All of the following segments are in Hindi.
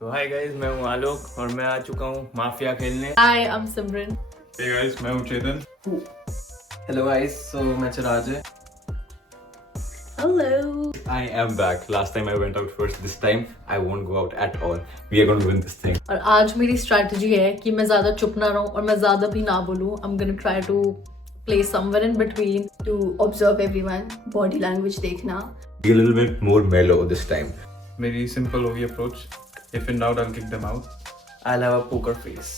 तो हाय गाइस, मैं हूँ आलोक और मैं आ चुका हूँ माफिया खेलने। Hi, I'm Simran. Hey guys, मैं हूँ चेतन। Hello guys, so मैं चिराज है। Hello. I am back. Last time I went out first. This time I won't go out at all. We are going to win this thing. और आज मेरी स्ट्रैटेजी है कि मैं ज्यादा चुप ना रहूं और मैं ज्यादा भी ना बोलूं. I'm gonna try to play somewhere in between. to observe everyone, body language देखना. Be a little bit more mellow this time. मेरी simple होगी approach. If in doubt, I'll kick them out. I'll have a poker face.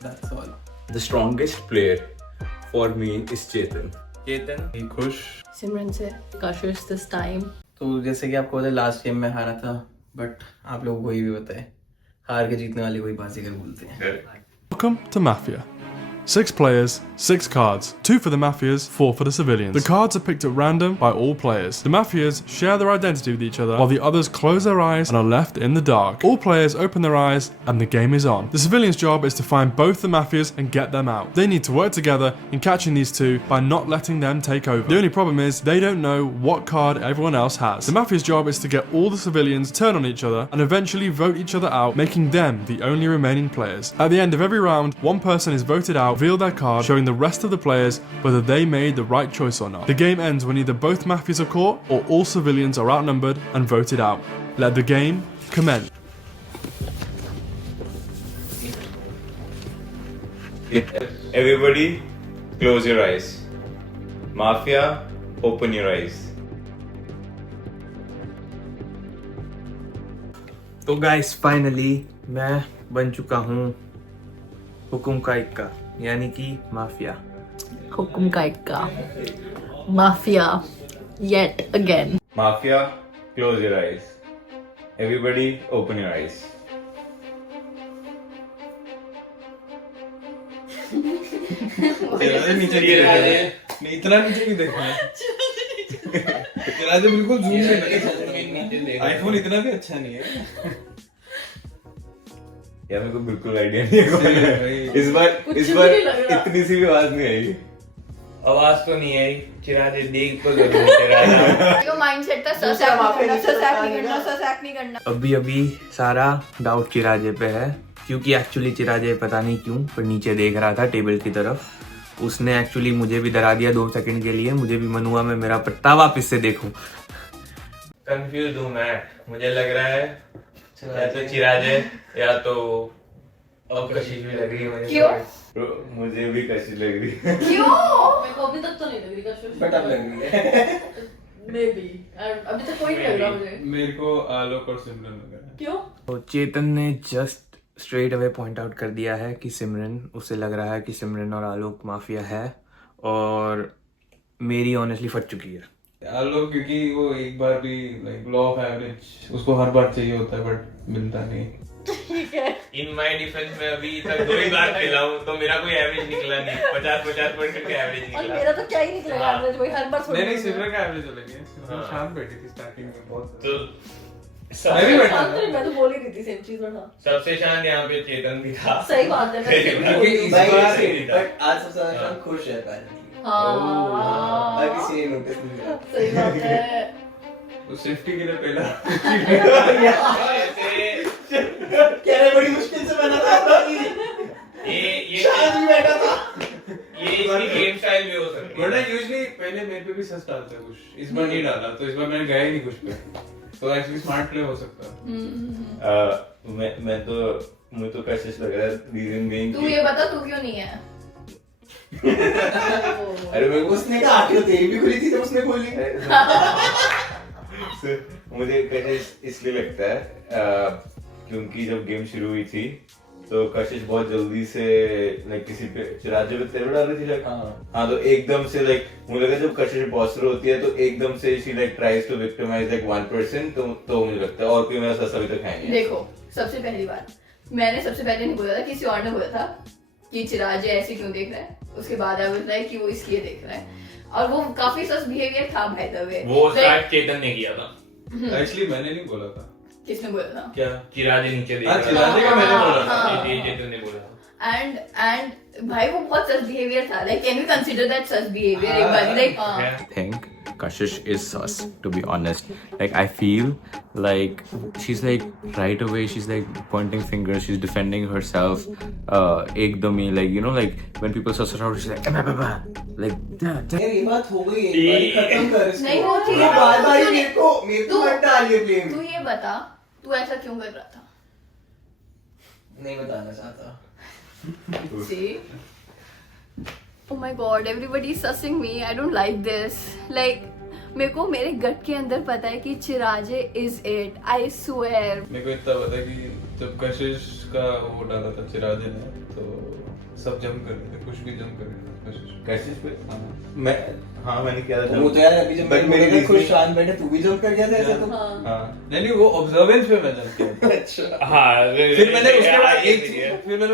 That's all. The strongest player for me is Chetan. चेतन ही खुश। सिमरन से Cautious this time. तो जैसे कि आपको पता है लास्ट गेम में हारा था, बट आप लोगों को ये भी पता है हार के जीतने वाले कोई बाजीगर बोलते हैं। Welcome to Mafia. 6 players, 6 cards. 2 for the Mafias, 4 for the civilians. The cards are picked at random by all players. The Mafias share their identity with each other, while the others close their eyes and are left in the dark. All players open their eyes and the game is on. The civilians' job is to find both the Mafias and get them out. They need to work together in catching these two by not letting them take over. The only problem is they don't know what card everyone else has. The Mafia's job is to get all the civilians turn on each other and eventually vote each other out, making them the only remaining players. At the end of every round, one person is voted out, reveal their card, showing the rest of the players whether they made the right choice or not. The game ends when either both Mafias are caught or all civilians are outnumbered and voted out. Let the game commence. Everybody close your eyes. Mafia, open your eyes. तो गाइस फाइनली मैं बन चुका हूँ हुकुम का इक्का, यानी कि माफिया। हुकुम का इक्का. Mafia. Yet again. Mafia, close your eyes. Everybody open your eyes. नीचे नहीं, इतना नीचे भी देखना है। चिराज बिल्कुल जूम में लगे। आईफोन इतना भी अच्छा नहीं है। यार मेरे को बिल्कुल आइडिया नहीं है। इस बार इतनी सी भी आवाज नहीं आई। आवाज तो नहीं आई। चिराज देख तो जरूर चिराज। यो माइंडसेट था सस एक्ट नहीं करना. अभी सारा डाउट चिराजे पे है, क्योंकि एक्चुअली चिराजे पता नहीं क्यों पर नीचे देख रहा था टेबल की तरफ। उसने एक्चुअली मुझे भी डरा दिया 2 सेकंड के लिए। मुझे भी मन हुआ मैं मेरा पत्ता वापस से देखूं। कंफ्यूज हूँ मैं। मुझे लग रहा है या तो चिराजे या तो अब कशिश भी लग रही है मुझे। क्यों? मुझे भी कशिश लग रही है। क्यों? मेरे को अभी तक तो नहीं लग रही कशिश. बट अब लग रही है। Maybe. अभी तक कोई नहीं लग रहा मुझे. मेरे को आलोक और सिमरन लग रहा है। क्यों? तो चेतन ने just straight away point out कर दिया है कि सिमरन, उसे लग रहा है कि सिमरन और आलोक माफिया है, और मेरी ऑनेस्टली फट चुकी है। आलोक क्योंकि वो एक बार भी लाइक लॉ ऑफ एवरेज उसको हर बार चाहिए होता है बट मिलता नहीं। ठीक है. इन माय डिफेंस में अभी तक 2 ही बार खेला हूँ तो मेरा कोई एवरेज निकला नहीं। 50-50% का एवरेज और निकला। मेरा तो क्या ही निकलेगा एवरेज. वही हर बार थोड़ी. नहीं सिमरन का एवरेज अलग है। सिमरन हाँ। शांत बैठी थी स्टार्टिंग में बहुत। तो मैं भी बैठा शांत था। नहीं, मैं तो बोल ही रही थी सेम चीज और था. सबसे शांत यहाँ पे चेतन भी था। सही बात है. मैं क्योंकि बोल रही हूँ. इस बार बट आज सबसे ज्यादा शाम खुश है apparently. हाँ. बाकी किसी ने नोटिस नहीं किया। सही बात है. तो सेफ्टी के लिए पहला कह रहे बड़ी मुश्किल से बना था। ये शांत भी बैठा था। ये इसकी गेम स्टाइल भी हो सकती वरना है। यूजुअली पहले मेरे पे भी सच डालता है कुछ। इस बार नहीं डाला तो इस बार मैंने गया ही नहीं कुछ पे। तो एक्चुअली स्मार्ट प्ले हो सकता है। मैं तो मुझे तो कशिश लग रहा है। रीजन बीइंग तू ये बता तू क्यों नहीं है? अरे मेरे को उसने कहा आखिर तेरी भी खुली थी तो उसने खोली। मुझे कशिश इसलिए लगता है क्योंकि जब गेम शुरू हुई थी तो कशिश बहुत जल्दी से लाइक किसी पे चिराजे पे तेरे डाल रही थी लाइक। हाँ तो एकदम से लाइक मुझे लगा जब कशिश बॉसर होती है तो एकदम से she like tries to victimise like 1%। तो मुझे लगता है और कोई मेरा सस अभी तक है नहीं। देखो सबसे पहली बात मैंने सबसे पहले नहीं बोला था, किसी और ने बोला था कि चिराज ऐसे क्यों देख रहा है. उसके बाद आई वाज लाइक कि वो इसलिए देख रहा है और वो काफी सस बिहेवियर था बाय द वे. वो स्टार्ट चेतन ने किया था। एक्चुअली मैंने नहीं बोला था। किसने बोला था? क्या चिराजे नीचे देख हाँ, रहा चिराजे का मैंने बोला था। हाँ। ये चेतन ने बोला था। एंड भाई वो बहुत सस बिहेवियर था. Like can we consider that sus behaviour? एक बार like think Kashish is sus, to be honest. Like, I feel like she's like right away, she's like pointing fingers, she's defending herself. Ekdami, like, you know, like when people suss her out, she's like, like that. यार ये बात हो गई, एक बार खत्म कर इसको। नहीं होती है। ये बार-बार तूने- मेरे को मत डाल ये blame। तू ये बता, तू ऐसा क्यों कर रहा था? नहीं बताना चाहता। See? Oh my god, everybody is sussing me. I don't like this. Like, मेरे को मेरे गट के अंदर पता है कि चिराजे is it. I swear. मेरे को इतना पता है कि जब कशिश का वो डाला था चिराजे ने, तो सब जम कर रहे थे, कुछ भी जम कर रहे थे कशिश। Kashish पे हाँ। मैंने किया था। वो तो यार अभी जब But मेरे मेरी को खुश reasoning- शान बैठे, तू भी जंप कर गया था ऐसा तो। हाँ, नहीं वो ऑब्जर्वेंस पे मैं जम किया था। अच्छा। फिर मैंने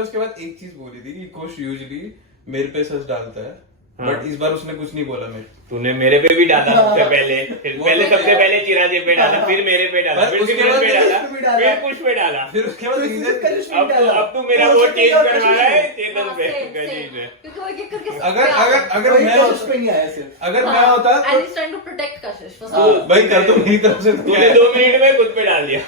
उसके बाद एक चीज बोली थी कि कोश यूजुअली मेरे पे सच डालता है, बट इस बार उसने कुछ नहीं बोला मेरे। तूने मेरे पे भी डाला सबसे पहले, फिर पहले सबसे पहले चिराजे पे डाला, फिर मेरे पे डाला, फिर उसके सिमरन बाद पे डाला, पे डाला। फिर कुछ पे डाला। फिर उसके बाद अब तू मेरा वोट चेंज करवा रहा है चेतन पे, कशिश पे। क्योंकि वो एक-एक करके अगर मैं उस पे नहीं आया सिर्फ। अगर मैं होता And he's trying to protect Kashish for तो some. भाई कर तो मेरी तरफ से तूने 2 मिनट में खुद पे डाल दिया।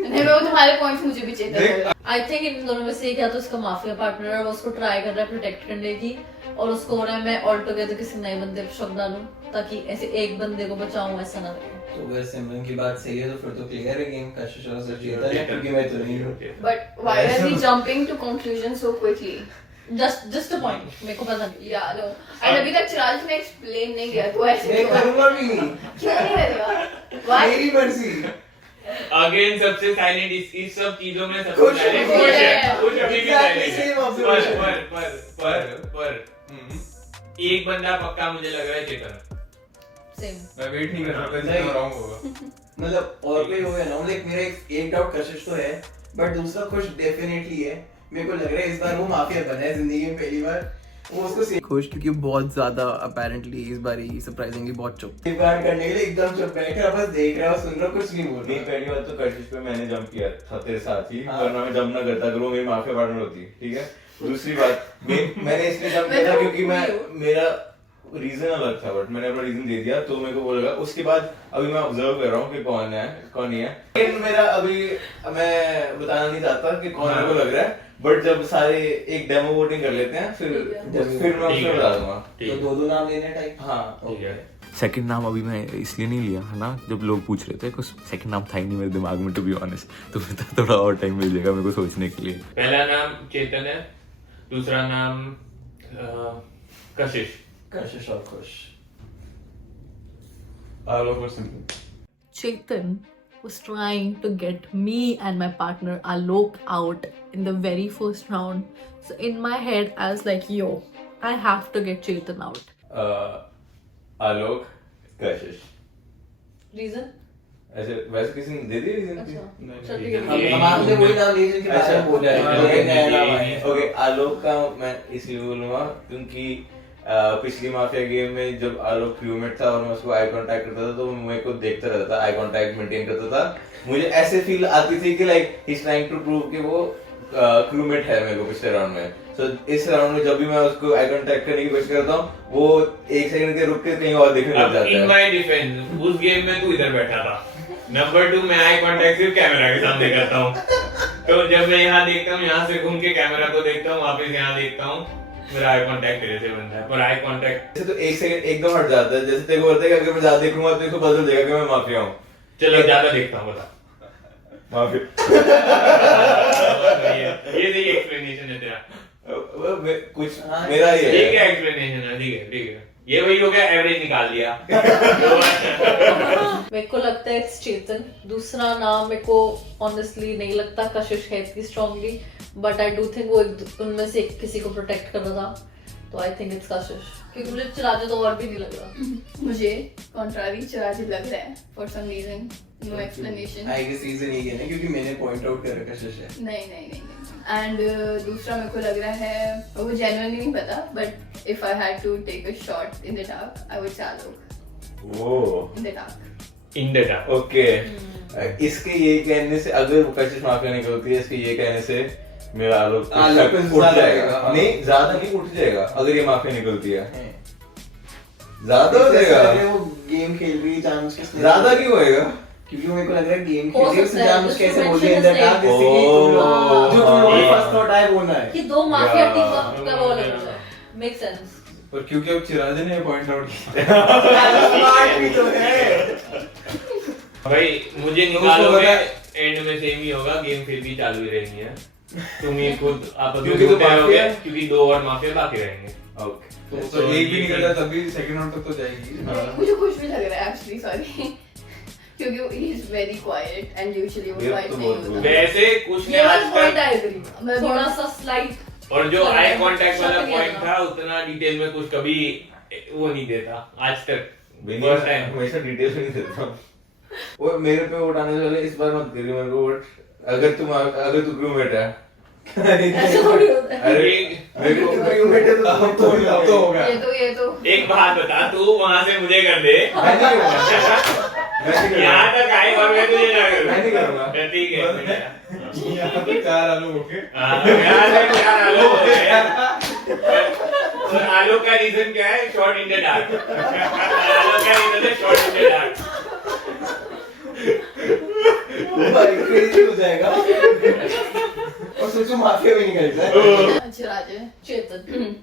नहीं, वो तुम्हारे पॉइंट्स मुझे भी चाहिए थे। I think इन दोनों में से एक या तो उसका माफिया पार्टनर है, वो उसको ट्राई कर रहा है प्रोटेक्ट करने की, और उसको हो रहा है मैं ऑल टुगेदर किसी नए बंदे पे शक डालूं ताकि ऐसे एक बंदे को बचाऊं, ऐसा ना लगे। तो अगर सिमरन की बात सही है तो फिर तो क्लियर है गेम, कशिश और सर जीता है क्योंकि मैं तो नहीं हूँ। But why are we jumping to conclusion so quickly? Just a point, मेरे को पता नहीं। Yeah, no. And अभी तक चिराज ने explain नहीं किया, तो ऐसे मैं क्यों है? करूँगा भी नहीं, क्यों नहीं करेगा? Why? मेरी मर्जी। अगेन सबसे साइलेंट इस सब चीजों में सबसे कुछ साइलेंट नहीं कुछ है, है। कुछ अभी भी Exactly साइलेंट same है। observation. पर एक बंदा पक्का मुझे लग रहा है चेतन। सेम। मैं वेट नहीं कर सकता जितना रॉन्ग होगा। मतलब और कोई हो गया ना, लाइक मेरा एक डाउट कशिश तो है, बट दूसरा खुश डेफिनेटली है। मेरे को लग रहा है इस बार वो माफिया बना है जिंदगी में पहली बार। वो उसको खुश क्योंकि बहुत ज्यादा अपेरेंटली इस बार ही सरप्राइजिंगली बहुत चुप सेफगार्ड करने के लिए एकदम चुप बैठ रहा, बस देख रहा सुन रहा, कुछ नहीं बोल नहीं, रहा। पहली बात तो कशिश पे मैंने जंप किया था तेरे साथ ही, हाँ। वरना मैं जंप ना करता अगर वो मेरी माफिया पार्टनर होती, ठीक है। दूसरी बात, मैंने इसलिए जंप किया था क्योंकि मेरा रीजन अलग था, बट मैंने अपना रीजन दे दिया तो मेरे को वो लगा। उसके बाद अभी मैं ऑब्जर्व कर रहा हूँ कि कौन है कौन नहीं है, लेकिन मेरा अभी मैं बताना नहीं चाहता कि कौन मेरे को लग रहा है, बट जब सारे एक डेमो वोटिंग कर लेते हैं फिर मैं उसमें बता दूंगा। तो दो नाम लेने टाइप। हाँ, सेकंड नाम अभी मैं इसलिए नहीं लिया है ना, जब लोग पूछ रहे थे कुछ सेकंड नाम था ही नहीं मेरे दिमाग में, टू बी ऑनेस्ट, तो थोड़ा और टाइम मिल जाएगा मेरे को सोचने के लिए। पहला नाम चेतन है, दूसरा नाम कशिश। कशिश और खुश। Chetan was trying to get me and my partner Alok out in the very first round. So in my head, I was like, yo, I have to get Chetan out. Alok, Kashish. Reason? ऐसे वैसे किसी ने दे दिया रीजन? चल ठीक है। हम आपने वही नाम लिए जिनके बारे में बोल रहे हैं। ओके, आलोक का मैं इसलिए बोलूंगा क्योंकि पिछली माफिया गेम में जब आलोक क्रूमेट था और मैं उसको आई कांटेक्ट करता था तो मेरे को देखता रहता था, आई कांटेक्ट मेंटेन करता था, मुझे ऐसे फील आती थी कि like he is trying to prove कि वो क्रूमेट है मेरे को पिछले राउंड में। सो इस राउंड में जब भी मैं उसको आई कांटेक्ट करने की कोशिश करता हूँ वो एक सेकंड के रुक के कहीं और देखने लग जाता इन है। माय डिफेंस उस गेम में तू इधर बैठा था। नंबर 2 मैं आई कांटेक्ट सिर्फ कैमरा के सामने करता हूँ, तो जब मैं यहाँ देखता हूँ यहाँ से घूम के कैमरा को देखता हूँ, वापस यहाँ देखता हूँ, मेरा आई कांटेक्ट तेरे से बनता है, पर आई कांटेक्ट जैसे तो एक सेकंड एकदम हट जाता है, जैसे तेरे को बोलता है कि अगर मैं ज्यादा देखूंगा तो इसको पता चल जाएगा कि मैं माफिया हूँ। चलो ज्यादा देखता हूँ, बता। माफिया ये सही एक्सप्लेनेशन है तेरा। कुछ मेरा ही ठीक है। है एक्सप्लेनेशन है, ठीक है ये वही हो गया, एवरेज निकाल दिया। मेरे को लगता है इट्स चेतन। दूसरा नाम मेरे को ऑनेस्टली नहीं लगता कशिश है इतनी strongly, but I do think वो उनमें से किसी को प्रोटेक्ट कर रहा था, तो आई थिंक इट्स कशिश, क्योंकि मुझे चिराजे तो और भी नहीं लग रहा। मुझे कॉन्ट्रारी चिराज लग रहा है for some reason, no explanation. I guess reason ये है क्योंकि मैंने पॉइंट आउट कर रखा कशिश है। नहीं एंड दूसरा मेरे को लग रहा है वो जेन्युइनली नहीं पता, but if I had to take a shot in the dark I would say Alok in the dark. In the dark. Okay, इसके ये कहने से अगर कशिश माफिया निकलती है, इसके ये कहने से मेरा आलोक पे उठ ज्यादा जाएगा। लगेगा। नहीं, ज्यादा नहीं, उठ जाएगा अगर ये माफिया निकलती है। ज्यादा हो जाएगा वो गेम खेल रही है जानबूझ के इसने- ज्यादा क्यों होएगा क्योंकि मेरे को लग रहा है गेम हो खेल रही है सकता उसने है, जानबूझ के ऐसे उसको बोल दिया mention in the dark is जैसे कि तुम लोग Oh, जो तुम लोग हाँ। फर्स्ट थॉट आए वो ना है कि दो माफिया Yeah. टीम अप का वो अलग होता है मेक सेंस पर क्योंकि अब चिराजे ने पॉइंट आउट किया स्मार्ट भी तो है भाई मुझे उसको निकालोगे पता एंड में सेम ही होगा, गेम फिर भी चालू ही रहेगी है। तुम ही खुद आप अभी क्योंकि तो ढूंढते रहोगे माफिया- क्योंकि 2 और माफिया बाकी रहेंगे। ओके तो एक भी निकल जाए तभी सेकंड राउंड तक तो जाएगी मुझे कुछ भी लग रहा है एक्चुअली सॉरी क्योंकि he is very quiet and usually वो ये क्वाइट तो नहीं बहुत होता वैसे कुछ ने ये वाला आज पॉइंट तक, आई एग्री थोड़ा सा स्लाइट और जो आई कांटेक्ट वाला शक नहीं पॉइंट आता। था उतना डिटेल में कुछ कभी वो नहीं देता आज तक। नहीं, फर्स्ट मैं टाइम हमेशा डिटेल नहीं देता हूँ वो मेरे पे वोट आने वाले इस बार मत करिए मेरे को वोट अगर तू क्रूमेट है ऐसे थोड़ी होता है अरे मेरे को क्रूमेट है अब तो होगा ये तो एक बात बता, तू वहां से मुझे कर दे, मैं नहीं करूँगा मैं नहीं करूँगा यहाँ तक आए और मैं तुझे ना करूँ। मैं नहीं करूँगा। ठीक है बढ़िया। यहाँ पे 4 आलू होके हाँ, यहाँ से चार आलू हो गए। और आलू का रीजन क्या है? Short in the dark. आलू का रीजन है शॉर्ट इन द डार्क। भाई क्रेजी हो जाएगा और सोचो माफिया भी निकल जाए अच्छा राजे चेतन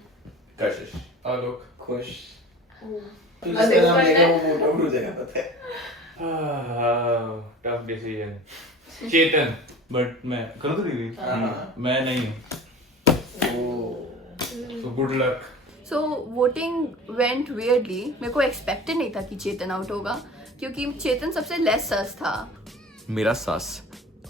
कशिश आलोक खुश ओ, तू जिसका नाम लेगा वो वोट आउट हो जाएगा पता है टफ डिसीजन। चेतन। बट मैं करो तो दीदी हाँ। मैं नहीं हूँ तो गुड लक सो वोटिंग वेंट वियर्डली मेरे को एक्सपेक्टेड नहीं था कि चेतन आउट होगा क्योंकि चेतन सबसे लेस सस था मेरा सस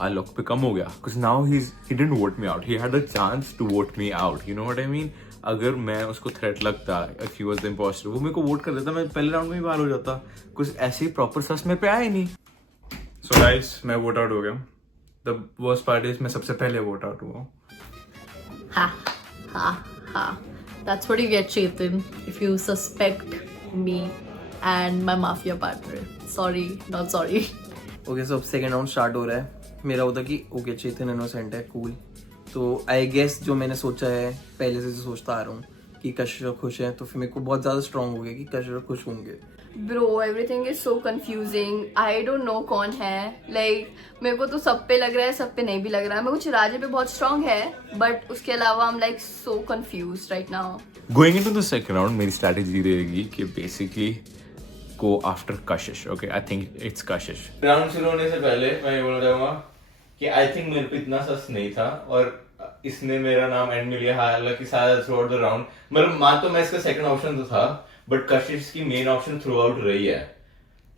आलोक पे कम हो गया because now he didn't vote me out. He had a chance to vote me out. You know what I mean? अगर मैं उसको थ्रेट लगता if he was the imposter, वो मेरे को वोट कर देता, मैं पहले राउंड में ही बाहर हो जाता। कुछ ऐसे ही प्रॉपर सस मेरे पे आया ही नहीं। So guys, मैं वोट आउट हो गया। The worst part is मैं सबसे पहले वोट आउट हुआ हूँ। ha ha ha that's what you get Chetan if you suspect me and my mafia partner sorry not sorry okay so अब सेकंड राउंड स्टार्ट हो रहा है मेरा होता कि ओके चेतन इनोसेंट है कूल तो आई गेस जो मैंने सोचा है पहले से जो सोचता आ रहा हूँ कि कशिश खुश है तो फिर मेरे को बहुत ज़्यादा स्ट्रांग हो गया कि कशिश खुश होंगे bro everything is so confusing I don't know कौन है लाइक मेरे को तो सब पे लग रहा है सब पे नहीं भी लग रहा है मेरे को चिराजे पे बहुत स्ट्रांग है बट उसके अलावा I am like so confused right now Going into the second round, मेरी strategy रहेगी कि basically go after Kashish. Okay, I think it's Kashish. Round शुरू होने से पहले मैं ये बोलना चाहूंगा कि आई थिंक मेरे पे इतना सस नहीं था और इसने मेरा नाम एंड में लिया हालांकि सारा थ्रू आउट द राउंड मतलब मान तो मैं इसका सेकंड ऑप्शन तो था बट कशिश की मेन ऑप्शन थ्रू आउट रही है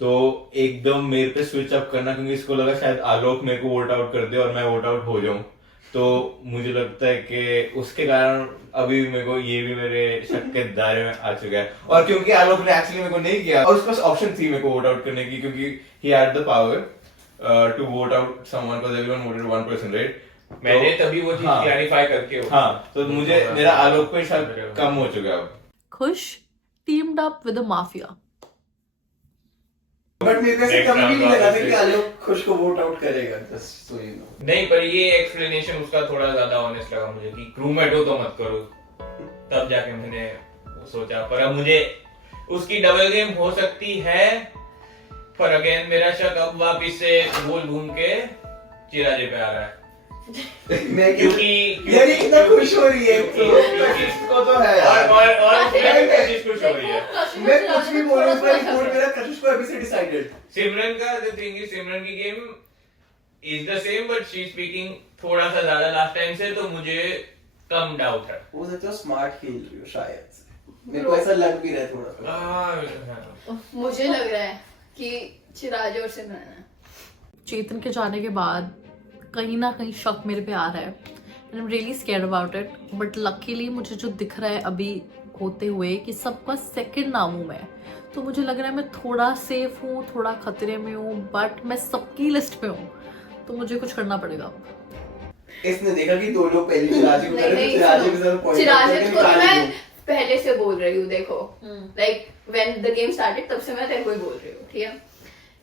तो एकदम मेरे पे स्विच अप करना क्योंकि इसको लगा शायद आलोक मेरे को वोट आउट कर दे और मैं वोट आउट हो जाऊं तो मुझे लगता है कि उसके कारण अभी मेरे को ये भी मेरे शक के दायरे में आ चुका है और क्योंकि आलोक ने एक्चुअली मेरे को नहीं किया और उसके पास ऑप्शन थी मेरे को वोट आउट करने की क्योंकि he had the power to vote out someone because everyone voted one person right मैंने तभी वो चीज हाँ। क्लैरिफाई करके हाँ तो मुझे मेरा आलोक पे शक कम हो चुका है अब Kush teamed up with the mafia but मेरे को ऐसे कभी भी नहीं लगा था कि आलोक खुश को वोट आउट करेगा जस्ट सो यू नो नहीं, पर ये एक्सप्लेनेशन उसका थोड़ा ज्यादा ऑनेस्ट लगा मुझे कि क्रूमेट हो तो मत करो, तब जाके मैंने सोचा। पर अब मुझे उसकी डबल गेम हो सकती है, पर अगेन मेरा शक अब वापिस से गोल घूम के चिराजे पे आ रहा है मैं क्योंकि यार ये कितना खुश हो रही है क्योंकि- इसको तो है यार और कशिश खुश हो रही है। मैं कुछ भी बोल रहा हूँ पर वोट मेरा कशिश को अभी से डिसाइडेड सिमरन का द थिंग इज सिमरन की game is the same but she speaking थोड़ा सा ज्यादा लास्ट टाइम से, तो मुझे कम डाउट है। वो सच में स्मार्ट खेल रही हो शायद से मेरे को ऐसा लग भी रहा है थोड़ा सा मुझे लग रहा है कि चिराजे और सिमरन है चेतन के जाने के बाद कहीं ना कहीं शक मेरे पे आ रहा है and I am really scared about it but luckily मुझे जो दिख रहा है अभी होते हुए कि सबका सेकंड नाम हूँ मैं, तो मुझे लग रहा है मैं थोड़ा सेफ हूँ, थोड़ा खतरे में हूँ, बट मैं सबकी लिस्ट पे हूँ, तो मुझे कुछ करना पड़ेगा। इसने देखा कि दो लोग पहले चिराजे को कर रहे थे चिराजे के साथ पॉइंट चिराजे को तो मैं पहले से बोल रही हूँ देखो like when the game started तब से मैं तेरे को ही बोल रही हूँ ठीक है।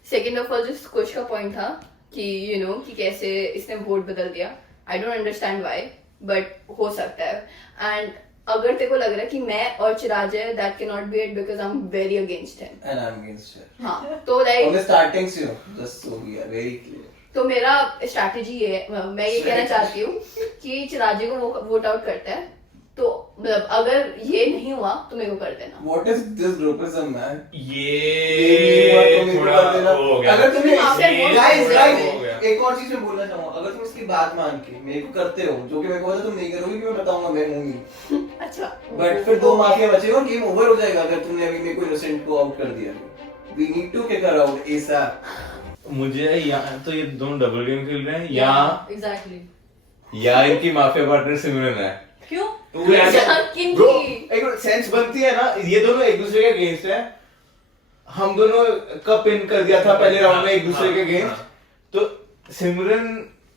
सेकंड ऑफ ऑल जो कुछ का पॉइंट था कि यू नो कि कैसे इसने वोट बदल दिया I don't understand why but हो सकता है एंड अगर तेरे को लग रहा है कि मैं और Chirajay that can not be it because I am very against him. And I am against him. हाँ तो लाइक और स्टार्टिंग से just so we are very clear. तो मेरा स्ट्रैटेजी है, मैं ये कहना चाहती हूँ कि चिराजे को वोट आउट करता है, तो मतलब अगर ये नहीं हुआ तो मेरे को कर देना। What is this groupism, man? ये थोड़ा हो गया। अगर तुम्हें माफिया बोल guys, रहे हो। guys, एक और चीज मैं बोलना चाहूंगा, अगर तुम इसकी बात मान के मेरे को करते हो, जो कि मेरे को पता तुम नहीं करोगे, कि मैं बताऊंगा मैं हूँ ही। अच्छा बट फिर दो माफिया बचेगा, गेम ओवर हो जाएगा अगर तुमने अभी मेरे को इनोसेंट को आउट कर दिया। We need to kick her out ASAP। मुझे यहाँ तो ये दोनों डबल गेम खेल रहे हैं एग्जैक्टली। या इनकी माफिया पार्टनर सिमरन है। क्यों? तो ऐसा किन ब्रो की? एक सेंस बनती है ना, ये दोनों एक दूसरे के अगेंस्ट है। हम दोनों का पिन कर दिया था पहले राउंड में एक दूसरे के अगेंस्ट, तो सिमरन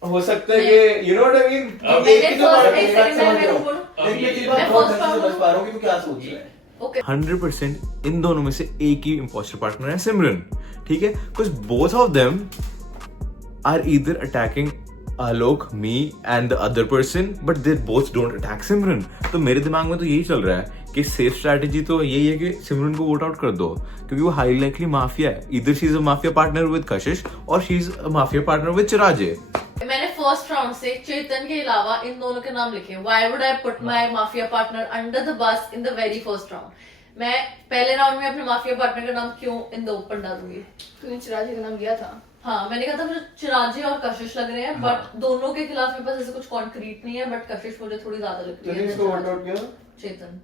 हो सकता है कि you know what I mean. एक ही तो बात है, एक बात second समझ मैं रहा बोलूं? हूँ। लेकिन ये चीज मैं मैं बहुत first अच्छे से round समझ पा रहा हूँ कि तू क्या सोच रहा है। ओके 100% इन दोनों में से एक ही इंपोस्टर पार्टनर है सिमरन, ठीक है? Because both of them are either attacking Alok, me and the other person, but they both don't attack Simran. तो मेरे दिमाग में तो यही चल रहा है कि सेफ स्ट्रैटेजी तो यही है कि सिमरन को वोट आउट कर दो, क्योंकि वो हाई लाइकली माफिया है। इधर she is a mafia partner with Kashish और she is a mafia partner with Chiraje. मैंने फर्स्ट राउंड से चेतन के अलावा इन दोनों के नाम लिखे। Why would I put my mafia partner under the bus in the very first round? मैं पहले राउंड में अपने माफिया पार्टनर का नाम क्यों इन द ओपन डालूंगी? तूने चिराजे का नाम लिया था? हाँ मैंने कहा था मुझे चिराजे और कशिश लग रहे हैं, बट दोनों के खिलाफ मेरे पास ऐसे कुछ कॉन्क्रीट नहीं है, बट कशिश मुझे थोड़ी ज्यादा लग रही तूने है। इसको वोट आउट किया? चेतन।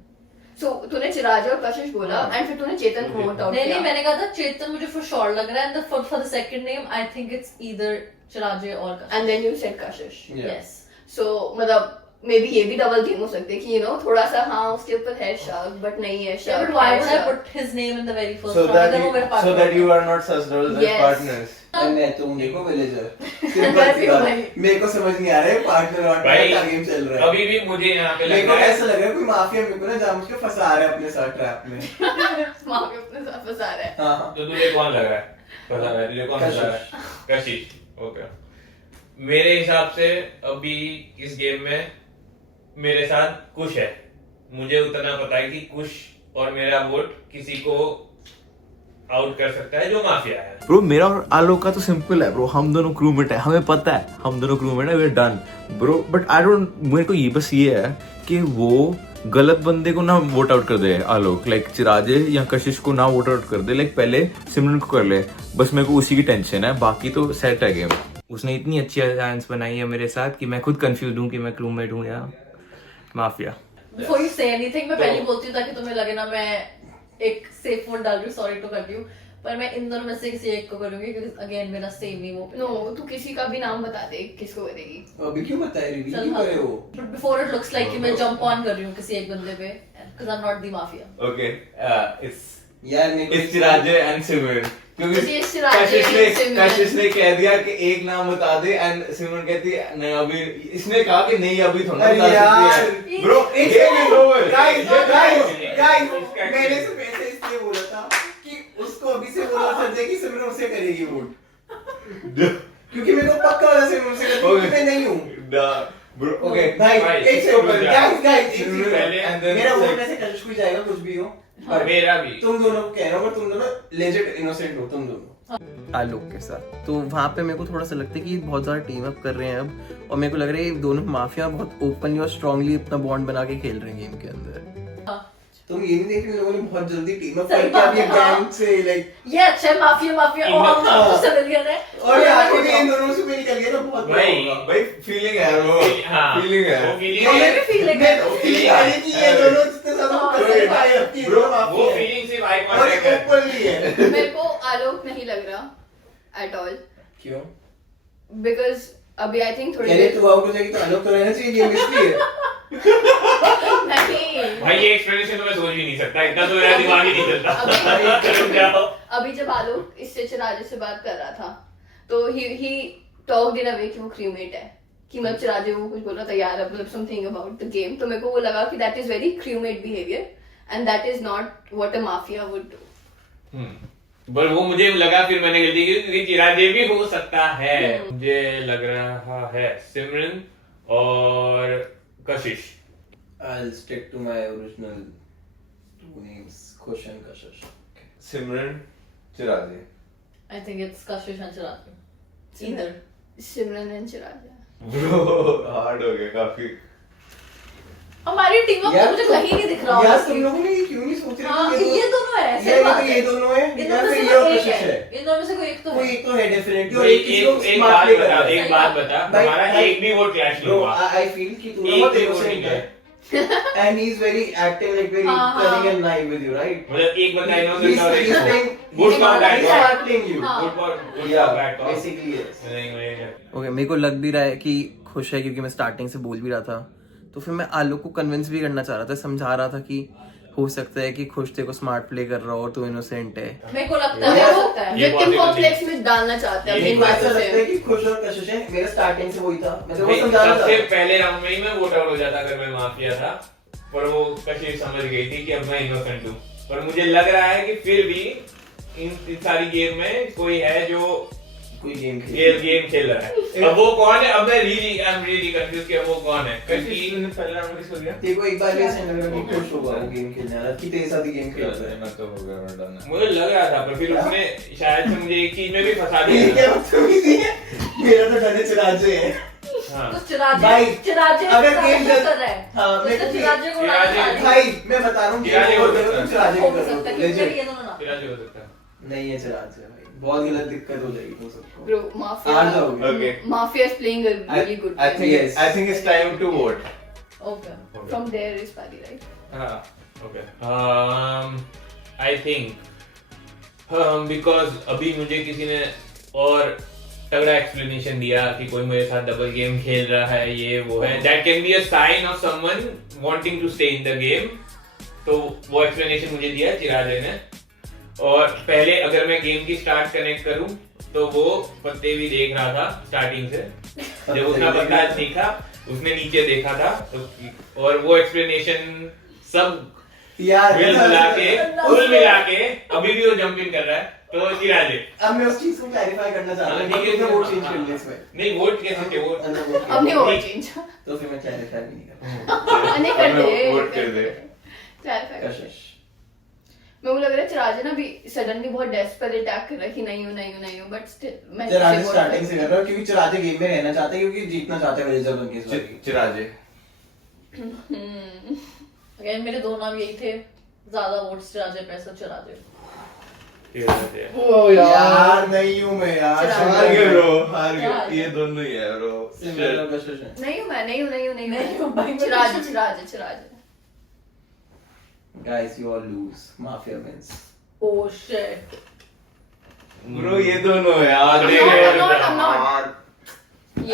सो तूने चिराजे और कशिश बोला एंड फिर तूने चेतन को वोट आउट नहीं किया। नहीं, मैंने कहा था चेतन मुझे फॉर श्योर लग रहा है, and for the second name I think it's either Chiraje और Kashish. And then you said Kashish. Yes. So मतलब मे बी ये भी डबल गेम हो सकते हैं कि थोड़ा सा हाँ उसके ऊपर है शक बट नहीं है Yeah, शक। but why would I put his name in the very first So round? that अगर वो मेरा so partner that you होता। are not sussed out as Yes. partners. मैं तुम देखो विलेजर। मैं भी हूँ भाई। मेरे को समझ नहीं आ रहा है पार्टनर और भाई, क्या गेम चल रहा है। अभी भी मुझे यहाँ पे मेरे लग को रहा है ऐसा लग रहा है कोई माफिया मेरे को ना जानबूझ के फंसा रहा है अपने साथ ट्रैप में। माँ के अपने साथ फंसा रहा है। हाँ तो तुझे कौन लग रहा है? पता है तुझे कौन लग रहा है? कशिश। ओके। मेरे हिसाब से अभी इस गेम में मेरे साथ कुश है। मुझे उतना पता है कि कुश और मेरा वोट किसी को आउट कर सकता है जो माफिया है। ब्रो मेरा और आलोक का तो सिंपल है ब्रो, हम दोनों क्रूमेट है, हमें पता है हम दोनों क्रूमेट है, we are done bro. But I don't, मेरे को ये बस ये है कि वो गलत बंदे को ना वोट आउट कर दे आलोक, लाइक चिराजे या कशिश को ना वोट आउट कर दे, लाइक पहले सिमरन को कर ले, बस मेरे को उसी की टेंशन है, बाकी तो सेट है गेम। उसने इतनी अच्छी अलायंस बनाई है मेरे साथ कि मैं खुद कंफ्यूज हूँ कि मैं क्रूमेट हूँ या mafia. Before you say anything, मैं पहले बोलती हूँ ताकि तुम्हें लगे ना मैं एक सेफ वोट डाल रही हूँ, सॉरी टू कट यू, पर मैं इन दोनों में से किसी एक को करूंगी क्योंकि अगेन मेरा सेम ही वो। नो तू किसी का भी नाम बता दे किसको करेगी। अभी क्यों बताए रिवील चल क्यों हाँ, करे हो? but before it looks like कि मैं जंप ऑन कर रही हूँ किसी एक बंदे पे because I'm not the mafia. Okay, it's यार मेरे को चिराजे एंड सिमरन, क्योंकि मुझे चिराजे सिमरन। कशिश ने कह दिया कि एक नाम बता दे एंड सिमरन कहती है नहीं अभी, इसने कहा कि नहीं अभी थोड़ा अरे बता यार, सकती है। Bro game is over guys मैंने सिर्फ ऐसे इसलिए बोला था कि उसको अभी से बोला था कि सिमरन उसे करेगी वोट, क्योंकि मेरे को पक्का वाला सिमरन उसे करेगी, क्योंकि मैं नहीं हूँ। ब्रो ओके भाई भाई, एक इसको सेकंड पहले- गाइस पहले and then मेरा वोट like- वैसे कशिश को ही जाएगा कुछ भी हो, मेरा भी। तुम दोनों को कह रहा हूँ, पर तुम दोनों लेजिट इनोसेंट हो तुम दोनों आलोक के साथ। तो वहाँ पे मेरे को थोड़ा सा लगता है कि ये बहुत ज़्यादा टीम अप कर रहे हैं अब, और मेरे को लग रहा है ये दोनों माफिया बहुत ओपनली और स्ट्रांगली अपना बॉन्ड बना के खेल रहे हैं गेम के अंदर। तुम ये नहीं देख रहे लोगों ने बहुत जल्दी टीम अप सही करके बात अब ये है, हाँ। गैंग से लाइक, ये अच्छा है माफिया और हम तो सिविलियन है और ये आगे भी इन दोनों से भी निकल गया तो बहुत बड़ा भाई, होगा। भाई फीलिंग है ब्रो, हाँ, फीलिंग है। वो feeling हमें है। भी feeling मैं है। तो फीलिंग आ रही कि ये दोनों जितने ज्यादा हाँ, कर सही पाए अब की ब्रो दोनों वो माफिया है। फीलिंग सिर्फ आई और ये कांटेक्ट है। ओपनली है। मेरे को आलोक नहीं लग रहा एट ऑल, क्यों? बिकॉज अभी आई थिंक थोड़ी पहले तू आउट हो जाएगी तो आलोक तो रहना चाहिए, ये इसलिए नहीं। भाई ये एक्सप्लेनेशन तो मैं सोच भी नहीं सकता, इतना तो मेरा दिमाग ही नहीं चलता। रुक जाओ। अभी जब आलोक इससे चिराजे से बात कर रहा था तो ही टॉक्ड इन अ वे कि वो क्रूमेट है, कि मतलब चिराजे वो कुछ बोल रहा था यार मतलब समथिंग अबाउट द गेम, तो मेरे को वो लगा कि that is very crewmate behaviour and that is not what a mafia would do. पर वो मुझे लगा, फिर मैंने गलती की क्योंकि चिराजे भी हो सकता है। मुझे लग रहा है सिमरन और कशिश। I'll stick to my original two names, Khush and Kashish. Simran Chiraje I think it's Kashish and Chirag. Either. Simran and Chirag. Bro hard हो गया काफी हमारी टीम अप मुझे कहीं नहीं दिख रहा यार होगा। तुम लोगों ने ये क्यों नहीं सोच हाँ, रहे ये दोनों है, ये सही बात है। ये दोनों है इन या दोनों में फिर से ये और कोई एक कशिश है है। इन दोनों में से कोई एक तो कोई है। एक तो है डेफिनेटली और भाई, एक किसी को एक स्मार्ट बात प्ले बता, कर एक बात बता, हमारा एक भी वोट क्लैश नहीं हुआ। आई फील कि तुम एक लोग भी देखो वोट नहीं है and he's very acting like very हाँ, cunning हाँ। and naive with you, right? मतलब एक बंदा He's playing Good for bad he's for. smart playing you. हाँ। Good for Yeah, bad for basically yes. Okay मेरे को लग भी रहा है कि खुश है क्योंकि मैं स्टार्टिंग से बोल भी रहा था, तो फिर मैं आलोक को कन्विंस भी करना चाह रहा था, समझा रहा था कि हो सकता है कि खुश तेरे को स्मार्ट प्ले कर रहा हो और तू इनोसेंट है। मेरे को लगता है हो सकता है। ये विक्टिम बहुत कॉम्प्लेक्स में डालना चाहते हैं ये अपनी मेरे को ऐसा बातों लगता है से। कि खुश और कशिश है, मेरा स्टार्टिंग से वही था, मैं तो वो भाई, समझा रहा सबसे था। पहले राउंड में ही मैं वोट आउट हो जाता अगर मैं माफिया था, पर वो कशिश समझ गई थी कि अब मैं इनोसेंट हूँ। पर मुझे लग रहा है कि फिर भी इन सारी गेम में कोई है जो कोई गेम ये गेम खेल रहा है। अब वो कौन है? अब मैं आई एम रियली कंफ्यूज कि अब वो कौन है, क्योंकि पहले राउंड में किसको दिया तेरे को एक बार भी ऐसा लग रहा है कि खुश होगा वो गेम खेलने वाला कि तेरे साथ ही गेम खेल रहा है। मैं तो हो गया मैं डन मुझे लग रहा था, पर फिर उसने शायद से मुझे एक चीज में भी फंसा ये दिया क्या था। बदतमीजी है, मेरा तो डर चिराजे है। हाँ। तो चिराजे भाई, चिराजे अगर चिराजे गेम कर चल- रहा है। हाँ, तो मैं तो चिराजे को चिराजे- डाल भाई मैं बता रहा हूँ चिराजे हो सकता है। चिराजे हो कर रहा सकता है हूँ, क्योंकि legit। ये दोनों ना। चिराजे हो सकता है। नहीं है चिराज है भाई, बहुत गलत दिक्कत हो जाएगी तुम सबको। Bro, हार Mafia. जाओगे। Okay. Mafia is playing a really good I game. think Yes. I think it's time to vote Okay. From there is Pari, right? हाँ Okay. I think because अभी मुझे किसी ने और तगड़ा एक्सप्लेनेशन दिया कि कोई मेरे साथ डबल गेम खेल रहा है, ये वो है, that can be a sign of someone wanting to stay in the game. तो वो एक्सप्लेनेशन मुझे दिया चिराजे ने। और पहले अगर मैं गेम की स्टार्ट कनेक्ट करूं तो वो पत्ते भी देख रहा था स्टार्टिंग से, जब उसका पत्ता दिखा उसने नीचे देखा था तो, और वो एक्सप्लेनेशन सब यार कुल मिला के अभी भी वो जंप इन कर रहा है, तो चिराजे। अब मैं उस चीज को क्लैरिफाई करना चाह रहा हूँ, ठीक है, मैं वोट चेंज कर लिया इसमें। नहीं वोट कैसे थे वो? अब नहीं होगा चेंज। तो फिर मैं क्लैरिफाई भी नहीं कर नहीं कर दे। वोट कर दे Clarify कर दे। कशिश मेरे को लग रहा है चिराजे ना भी सडनली बहुत डेस्परेट अटैक कर रहा है कि नहीं हूँ बट स्टिल मैं चिराजे स्टार्टिंग से कर रहा हूँ क्योंकि चिराजे गेम में रहना चाहते हैं, क्योंकि जीतना चाहते हैं विजेटर बन के इस बार। चिराजे अगेन मेरे दो नाम यही थे, ज्यादा वोट्स चिराजे पैसा चिराजे। चिराजे। ओ यार नहीं हूँ मैं यार, चिराजे। हार गए ब्रो हार यार। गए ये दोनों ही है ब्रो सिमरन और कशिश हैं। नहीं हूँ मैं नहीं हूँ भाई, चिराजे Guys, you all lose. Mafia wins. Oh shit. Bro ये दोनों है यार No, देख यार no, I'm not. यार।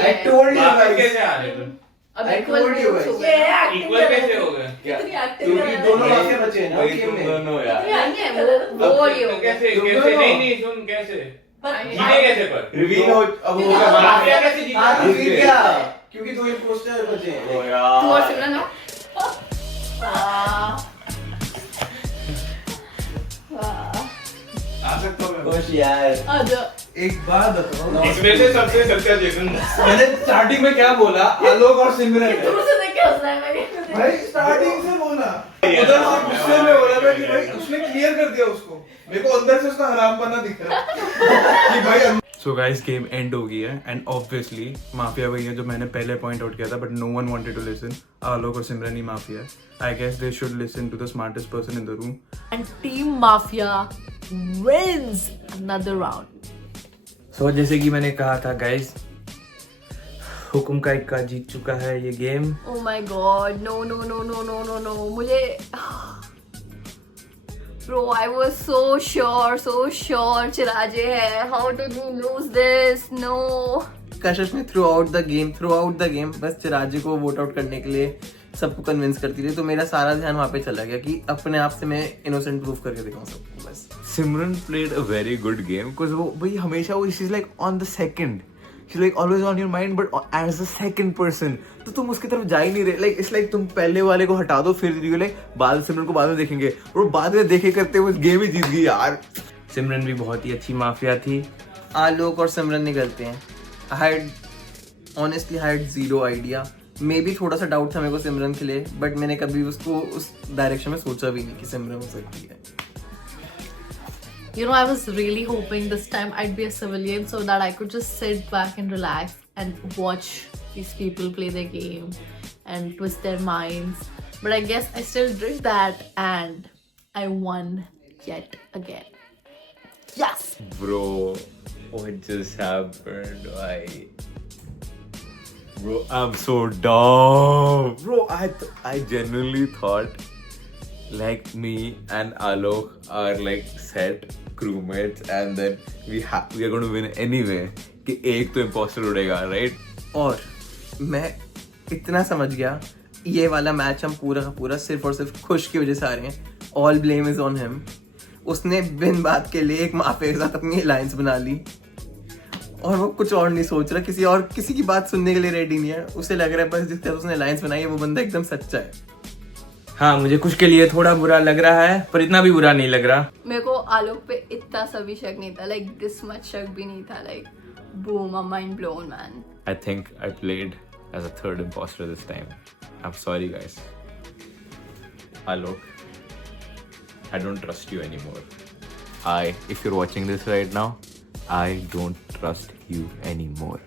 I told you वापस guys. कैसे आ रहे तुम? अब I equal told you votes हो guys. गए। acting इक्वल कर रहे कैसे थे। हो गए? कितनी acting कर क्योंकि रहे दोनों थे। माफिया बचे हैं ना वही गेम तुम में। दोनों यार नहीं है वो अब वाली तो हो कैसे तुम कैसे दोनों। नहीं सुन कैसे पर जीते कैसे पर? रिवील हो अब फिर होगा माफिया कैसे जीता? हाँ तो फिर क्या, क्योंकि दो इम्पोस्टर बचे हैं। ओ तू यार और सिमरन हो? आ सकता हूँ मैं? खुश यार। आजा। एक बात बताओ, इसमें से सबसे सच्चा जैसन मैंने स्टार्टिंग में क्या बोला, आलोक और सिमरन है। दूर से देख के हंस रहा है मैं। भाई स्टार्टिंग से बोला, उधर से गुस्से में बोला था कि भाई उसने क्लियर कर दिया उसको, मेरे को अंदर से उसका हरामपना दिख रहा है कि भाई सो गाइस गेम एंड हो गई है एंड ऑब्वियसली माफिया वही है जो मैंने पहले पॉइंट आउट किया था, but no one wanted to listen. Alok और सिमरन ही माफिया है। I guess they should listen to the smartest person in the room. And Team Mafia wins another round. So जैसे कि मैंने कहा था गाइस, हुकुम का इक्का जीत चुका है ये game. Oh my god, no, मुझे Bro, I was so sure चिराजे है. How did we lose this? No. कशिश ने थ्रू आउट द गेम बस चिराजे को वोट आउट करने के लिए सबको कन्विंस करती रही, तो मेरा सारा ध्यान वहाँ पे चला गया कि अपने आप से मैं इनोसेंट प्रूफ करके दिखाऊं सबको बस। Simran played a very good game because वो भाई हमेशा वो she's like on the second, she's like always on your mind but as the second person, तो तुम उसकी तरफ जा ही नहीं रहे। like it's like तुम पहले वाले को हटा दो फिर you like बाद सिमरन को बाद में देखेंगे, और बाद में देखे करते हुए गेम ही जीत गई यार। सिमरन भी बहुत ही अच्छी माफिया थी। आलोक और सिमरन निकलते हैं। I had honestly had zero idea may be थोड़ा सा डाउट था मेरे को सिमरन के लिए, बट मैंने कभी उसको उस डायरेक्शन में सोचा भी नहीं कि सिमरन हो सकती है. You know, I was really hoping this time I'd be a civilian so that I could just sit back and relax and watch these people play their game and twist their minds. But I guess I still did that and I won yet again. Yes! Bro, what just happened? Bro, I'm so dumb. Bro, I genuinely thought like me and Alok are like set crewmates and then we are going to win anyway. कि एक तो imposter उड़ेगा, right? और मैं इतना समझ गया, ये वाला मैच हम पूरा का पूरा सिर्फ और सिर्फ खुश की वजह से आ रहे हैं. All blame is on him. उसने बिन बात के लिए एक माफिया के साथ अपनी अलायंस बना ली और वो कुछ और नहीं सोच रहा, किसी की बात सुनने के लिए रेडी नहीं है. उसे लग रहा है बस जिसके साथ उसने अलायंस बनाई है वो बंदा एकदम सच्चा है. हाँ, मुझे कुछ के लिए थोड़ा बुरा लग रहा है, पर इतना भी बुरा नहीं लग रहा. मेरे को आलोक पे इतना सा भी शक नहीं था, लाइक दिस मच शक भी नहीं था. Like boom, I'm mind blown, man. I think I played as a third imposter this time. I'm sorry, guys. Alok, I don't trust you anymore. If you're watching this right now, I don't trust you anymore.